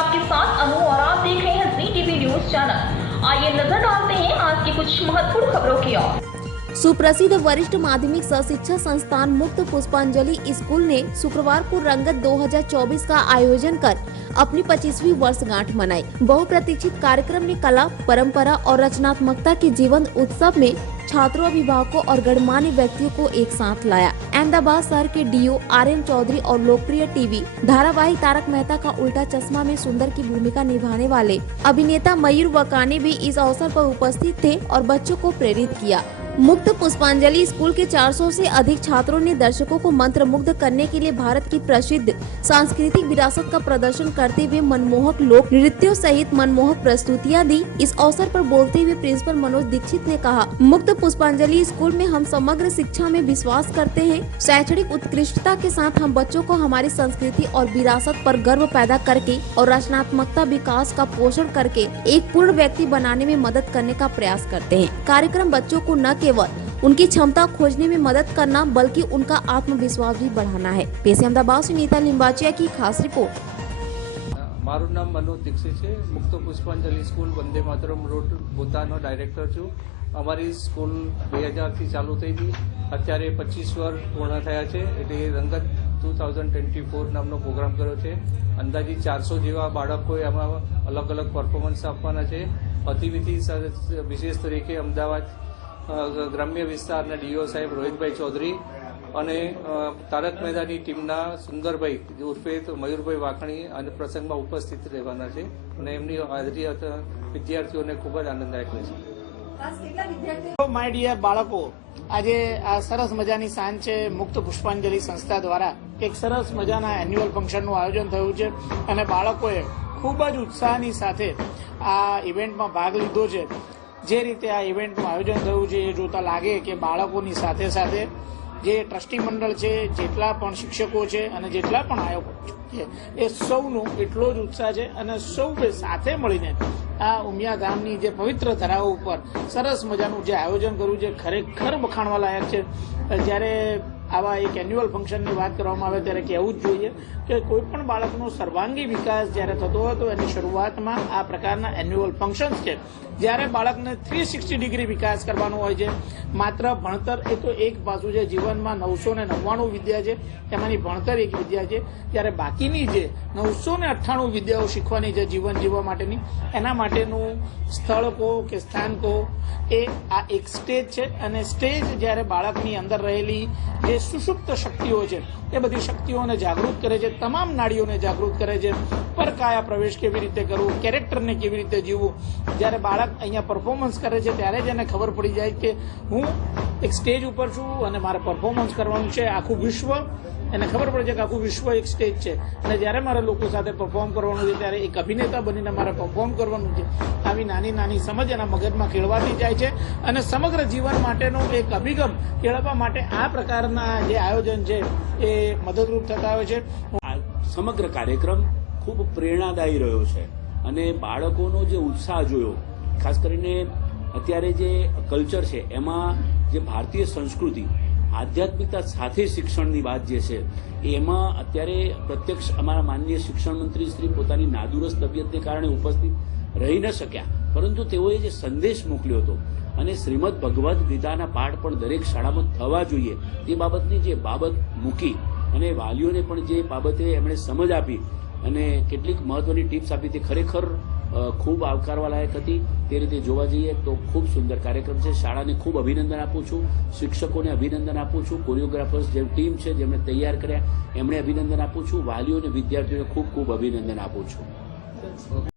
आपके साथ अनु और आप देख रहे हैं जी टीवी न्यूज चैनल। आइए नजर डालते हैं आज की कुछ महत्वपूर्ण खबरों की ओर। सुप्रसिद्ध वरिष्ठ माध्यमिक शिक्षा संस्थान मुक्त पुष्पांजलि स्कूल ने शुक्रवार को रंगत 2024 का आयोजन कर अपनी 25वीं वर्षगांठ मनाई। बहुप्रतीक्षित कार्यक्रम ने कला, परंपरा और रचनात्मकता के जीवंत उत्सव में छात्रों, अभिभावकों और गणमान्य व्यक्तियों को एक साथ लाया। अहमदाबाद शहर के डीओ आर्यन चौधरी और लोकप्रिय टीवी धारावाहिक तारक मेहता का उल्टा चश्मा में सुंदर की भूमिका निभाने वाले अभिनेता मयूर वकानी भी इस अवसर पर उपस्थित थे और बच्चों को प्रेरित किया। मुक्त पुष्पांजलि स्कूल के 400 से अधिक छात्रों ने दर्शकों को मंत्रमुग्ध करने के लिए भारत की प्रसिद्ध सांस्कृतिक विरासत का प्रदर्शन करते हुए मनमोहक लोक नृत्यों सहित मनमोहक प्रस्तुतियां दी। इस अवसर पर बोलते हुए प्रिंसिपल मनोज दीक्षित ने कहा, मुक्त पुष्पांजलि स्कूल में हम समग्र शिक्षा में विश्वास करते हैं। शैक्षणिक उत्कृष्टता के साथ हम बच्चों को हमारी संस्कृति और विरासत पर गर्व पैदा करके और रचनात्मकता विकास का पोषण करके एक पूर्ण व्यक्ति बनाने में मदद करने का प्रयास करते हैं। कार्यक्रम बच्चों को न केवल उनकी क्षमता खोजने में मदद करना बल्कि उनका आत्मविश्वास भी बढ़ाना है। पेश अहमदाबाद से नीता लिंबाचिया की खास रिपोर्ट। मारू नाम मनोज दीक्षित है। मुक्त पुष्पांजलि स्कूल वंदे मातरम रोड પોતાનો ડાયરેક્ટર છું। અમારી સ્કૂલ 2000 થી ચાલુ થઈ હતી, અત્યારે 25 વર્ષ પૂર્ણ થયા છે। એટલે રંગત 2024 નામનો પ્રોગ્રામ કર્યો છે। અંદાજે 400 જેવા બાળકોએ આમાં અલગ અલગ પરફોર્મન્સ આપવાના છે। અતિથિ વિશેષ તરીકે અમદાવાદ ગ્રામ્ય વિસ્તારના ડીઓ સાહેબ રોહિતભાઈ ચૌધરી અને તારક મહેતાની ટીમના સુંદરભાઈ ઉર્ફે મયુરભાઈ વાઘાણી અને પ્રસંગમાં ઉપસ્થિત રહેવાના છે અને એમની હાજરી વિદ્યાર્થીઓને ખૂબ જ આનંદદાયક રહેશે। માય ડિયર બાળકો, આજે આ સરસ મજાની સાંજ છે। મુક્ત પુષ્પાંજલિ સંસ્થા દ્વારા એક સરસ મજાના એન્યુઅલ ફંક્શનનું આયોજન થયું છે અને બાળકોએ ખૂબ જ ઉત્સાહની સાથે આ ઇવેન્ટમાં ભાગ લીધો છે। જે રીતે આ ઇવેન્ટનું આયોજન થયું છે એ જોતા લાગે કે બાળકોની સાથે સાથે જે ટ્રસ્ટી મંડળ છે, જેટલા પણ શિક્ષકો છે અને જેટલા પણ આયોજકો છે એ સૌનો એટલો જ ઉત્સાહ છે અને સૌએ સાથે મળીને આ ઉમિયાધામની જે પવિત્ર ધરાઓ ઉપર સરસ મજાનું જે આયોજન કર્યું છે ખરેખર વખાણવા લાયક છે। જ્યારે આવા એક એન્યુઅલ ફંક્શનની વાત કરવામાં આવે ત્યારે કહેવું જ જોઈએ કે કોઈ પણ બાળકનો સર્વાંગી વિકાસ જ્યારે થતો હોય તો એની શરૂઆતમાં આ પ્રકારના એન્યુઅલ ફંક્શન્સ છે। જ્યારે બાળકને 360 ડિગ્રી વિકાસ કરવાનો હોય છે। માત્ર ભણતર એ તો એક પાસું છે, જીવનમાં 999 વિદ્યા છે, એમાંની ભણતર એક વિદ્યા છે। ત્યારે બાકીની જે 998 વિદ્યાઓ શીખવાની છે જીવન જીવવા માટેની, એના માટેનું સ્થળ કહો કે સ્થાન કહો એ આ એક સ્ટેજ છે અને સ્ટેજ જ્યારે બાળકની અંદર રહેલી જે સુષુપ્ત શક્તિઓ છે એ બધી શક્તિઓને જાગૃત કરે છે, તમામ નાડીઓને જાગૃત કરે છે। પરકાયા પ્રવેશ કેવી રીતે કરવું, કેરેક્ટરને કેવી રીતે જીવવું। જ્યારે બાળક અહીંયા પરફોર્મન્સ કરે છે ત્યારે જ એને ખબર પડી જાય કે હું એક સ્ટેજ ઉપર છું અને મારે પરફોર્મન્સ કરવાનું છે। આખું વિશ્વ એને ખબર પડે છે કે આખું વિશ્વ એક સ્ટેજ છે અને જ્યારે મારે લોકો સાથે પરફોર્મ કરવાનું છે ત્યારે એક અભિનેતા બનીને મારે પરફોર્મ કરવાનું છે। આવી નાની નાની સમજ એના મગજમાં કેળવાતી જાય છે અને સમગ્ર જીવન માટેનો એક અભિગમ કેળવવા માટે આ પ્રકારના જે આયોજન છે એ મદદરૂપ થતા હોય છે। સમગ્ર કાર્યક્રમ ખૂબ પ્રેરણાદાયી રહ્યો છે અને બાળકોનો જે ઉત્સાહ જોયો, ખાસ કરીને અત્યારે જે કલ્ચર છે એમાં જે ભારતીય સંસ્કૃતિ, આધ્યાત્મિકતા સાથે શિક્ષણની વાત જે છે એમાં અત્યારે પ્રત્યક્ષ અમારા માનનીય શિક્ષણ મંત્રી શ્રી પોતાની નાદુરસ્ત તબિયતને કારણે ઉપસ્થિત રહી ન શક્યા, પરંતુ તેઓએ જે સંદેશ મોકલ્યો હતો અને શ્રીમદ ભગવદ્ ગીતાના પાઠ પણ દરેક શાળામાં થવા જોઈએ તે બાબતની જે બાબત મૂકી અને વાલીઓને પણ જે બાબતે એમણે સમજ આપી અને કેટલીક મહત્વની ટિપ્સ આપી તે ખરેખર ખૂબ આવકારવા લાયક હતી। તે રીતે જોવા જઈએ તો ખૂબ સુંદર કાર્યક્રમ છે। શાળાને ખૂબ અભિનંદન આપું છું, શિક્ષકોને અભિનંદન આપું છું, કોરિયોગ્રાફર્સ જે ટીમ છે જેમણે તૈયાર કર્યા એમણે અભિનંદન આપું છું, વાલીઓને વિદ્યાર્થીઓને ખૂબ ખૂબ અભિનંદન આપું છું।